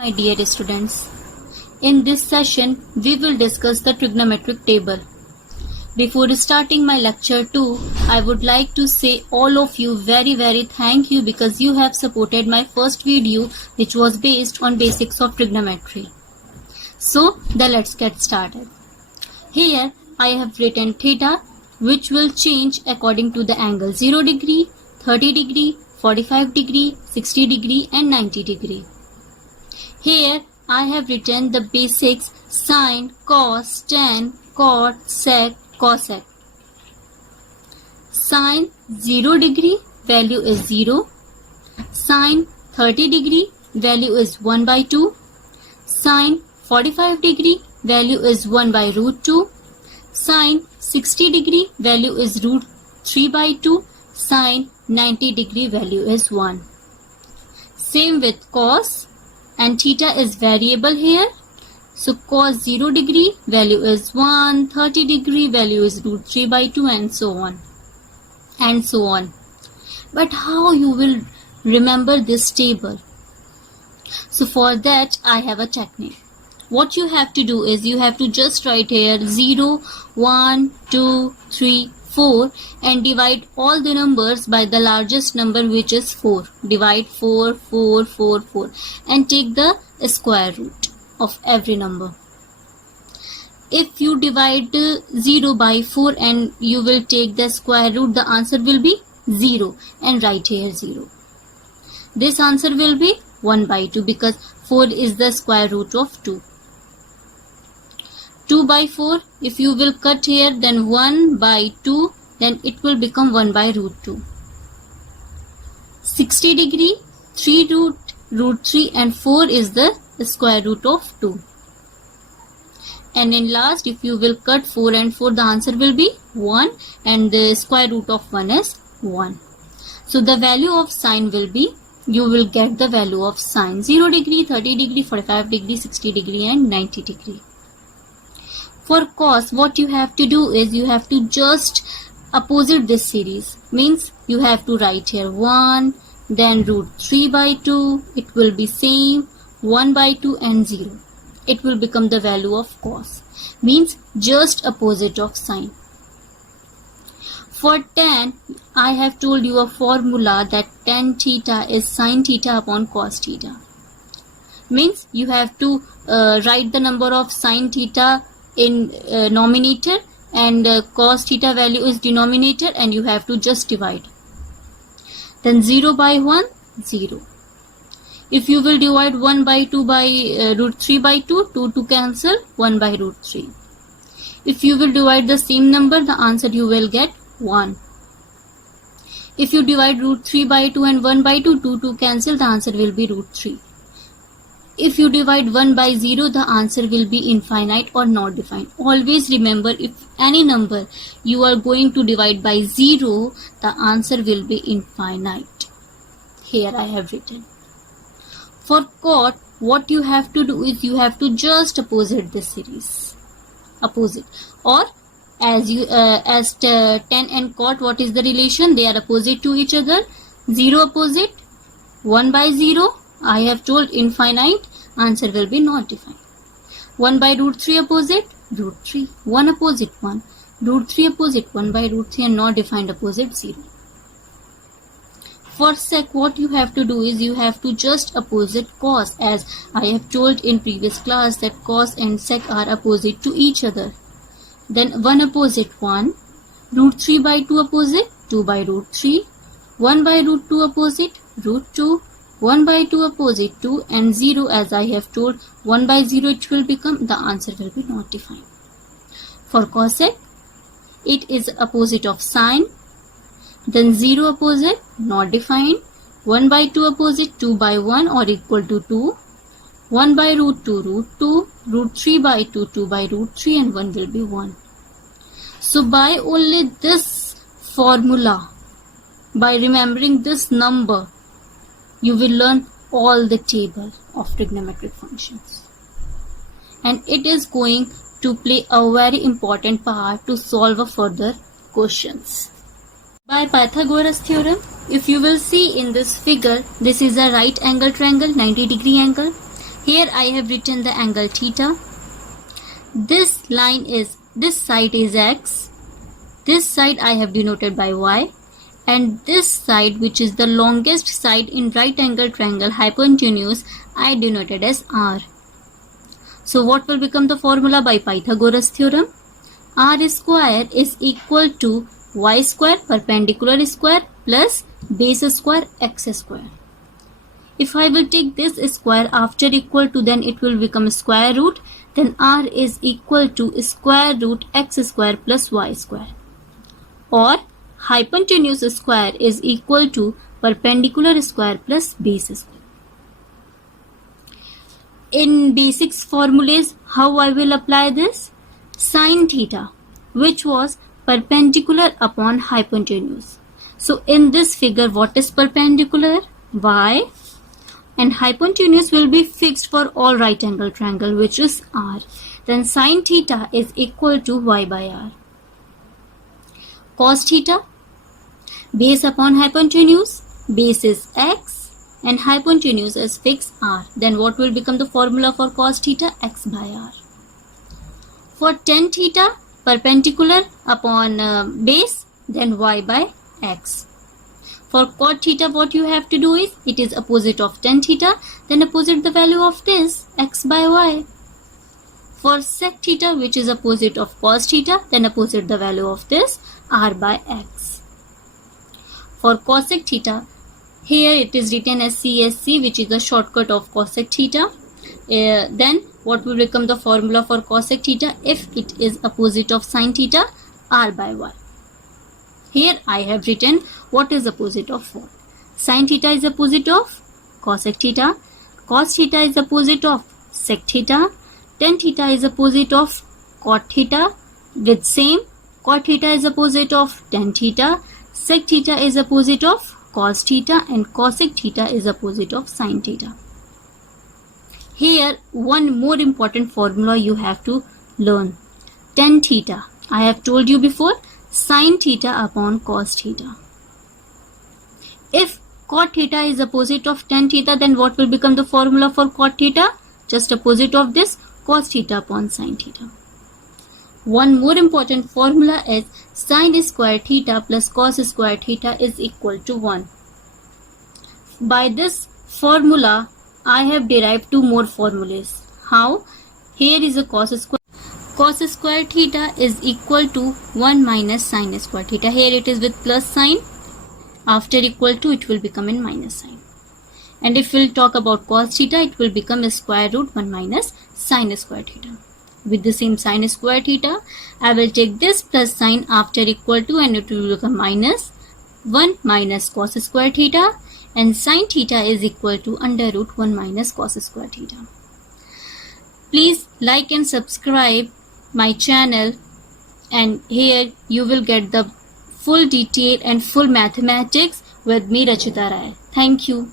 My dear students, in this session we will discuss the trigonometric table. Before starting my lecture 2, I would like to say all of you very thank you because you have supported my first video which was based on basics of trigonometry. So let's get started. Here I have written theta which will change according to the angle 0 degree, 30 degree, 45 degree, 60 degree and 90 degree. Here I have written the basics sine, cos, tan, cot, sec, cosec. Sine 0 degree value is 0. Sine 30 degree value is 1 by 2. Sine 45 degree value is 1 by root 2. Sine 60 degree value is root 3 by 2. Sine 90 degree value is 1. Same with cos. And theta is variable here. So cos 0 degree value is 1, 30 degree value is root 3 by 2 and so on. And so on. But how you will remember this table? So for that I have a technique. What you have to do is you have to just write here 0, 1, 2, 3, 4 and divide all the numbers by the largest number which is 4. Divide 4, 4, 4, 4 and take the square root of every number. If you divide 0 by 4 and you will take the square root, the answer will be 0 and write here 0. This answer will be 1 by 2 because 4 is the square root of 2. 2 by 4, if you will cut here then 1 by 2, then it will become 1 by root 2. 60 degree, 3 root 3 and 4 is the square root of 2. And in last, if you will cut 4 and 4, the answer will be 1 and the square root of 1 is 1. So the value of sine will be, you will get the value of sine 0 degree, 30 degree, 45 degree, 60 degree and 90 degree. For cos, what you have to do is you have to just opposite this series. Means you have to write here 1, then root 3 by 2. It will be same 1 by 2 and 0. It will become the value of cos. Means just opposite of sine. For tan, I have told you a formula that tan theta is sine theta upon cos theta. Means you have to write the number of sine theta in nominator and cos theta value is denominator and you have to just divide. Then 0 by 1, 0. If you will divide 1 by 2 by root 3 by 2, 2 to cancel, 1 by root 3. If you will divide the same number, the answer you will get 1. If you divide root 3 by 2 and 1 by 2, 2 to cancel, the answer will be root 3. If you divide 1 by 0, the answer will be infinite or not defined. Always remember, if any number you are going to divide by 0, the answer will be infinite. Here I have written. For cot, what you have to do is you have to just opposite this series. Opposite. Or as tan and cot, what is the relation? They are opposite to each other. 0 opposite, 1 by 0. I have told infinite, answer will be not defined. 1 by root 3 opposite, root 3. 1 opposite 1. Root 3 opposite 1 by root 3 and not defined opposite 0. For sec, what you have to do is you have to just opposite cos, as I have told in previous class that cos and sec are opposite to each other. Then 1 opposite 1, root 3 by 2 opposite, 2 by root 3, 1 by root 2 opposite, root 2, 1 by 2 opposite 2 and 0, as I have told 1 by 0 it will become, the answer will be not defined. For cosec, it is opposite of sine, then 0 opposite not defined, 1 by 2 opposite 2 by 1 or equal to 2, 1 by root 2 root 2, root 3 by 2 2 by root 3 and 1 will be 1. So by only this formula, by remembering this number, you will learn all the table of trigonometric functions. And it is going to play a very important part to solve a further questions. By Pythagoras theorem, if you will see in this figure, this is a right angle triangle, 90 degree angle. Here I have written the angle theta. This side is x, this side I have denoted by y, and this side, which is the longest side in right angle triangle hypotenuse, I denoted as r. So what will become the formula by Pythagoras theorem? R square is equal to y square perpendicular square plus base square x square. If I will take this square after equal to, then it will become square root, then r is equal to square root x square plus y square. Or hypotenuse square is equal to perpendicular square plus base square. In basics formulas, how I will apply this? Sin theta, which was perpendicular upon hypotenuse. So in this figure, what is perpendicular? Y. And hypotenuse will be fixed for all right angle triangle, which is r. Then sin theta is equal to y by r. Cos theta, base upon hypotenuse, base is x and hypotenuse is fixed r. Then what will become the formula for cos theta? X by r. For tan theta, perpendicular upon base, then y by x. For cot theta, what you have to do is, it is opposite of tan theta, then opposite the value of this, x by y. For sec theta, which is opposite of cos theta, then opposite the value of this, r by x. For cosec theta, here it is written as CSC, which is the shortcut of cosec theta. Then what will become the formula for cosec theta? If it is opposite of sin theta, r by y. Here I have written what is opposite of what. Sin theta is opposite of cosec theta, cos theta is opposite of sec theta, tan theta is opposite of cot theta, with same cot theta is opposite of tan theta, sec theta is opposite of cos theta, and cosec theta is opposite of sin theta. Here one more important formula you have to learn. Tan theta, I have told you before, sin theta upon cos theta. If cot theta is opposite of tan theta, then what will become the formula for cot theta? Just opposite of this, cos theta upon sin theta. One more important formula is sin square theta plus cos square theta is equal to 1. By this formula, I have derived two more formulas. How? Here is a cos square. Cos square theta is equal to 1 minus sin square theta. Here it is with plus sign. After equal to, it will become in minus sign. And if we'll talk about cos theta, it will become a square root 1 minus sin square theta. With the same sin square theta, I will take this plus sign after equal to, and it will become minus 1 minus cos square theta, and sin theta is equal to under root 1 minus cos square theta. Please like and subscribe my channel, and here you will get the full detail and full mathematics with me, Rachita Rai. Thank you.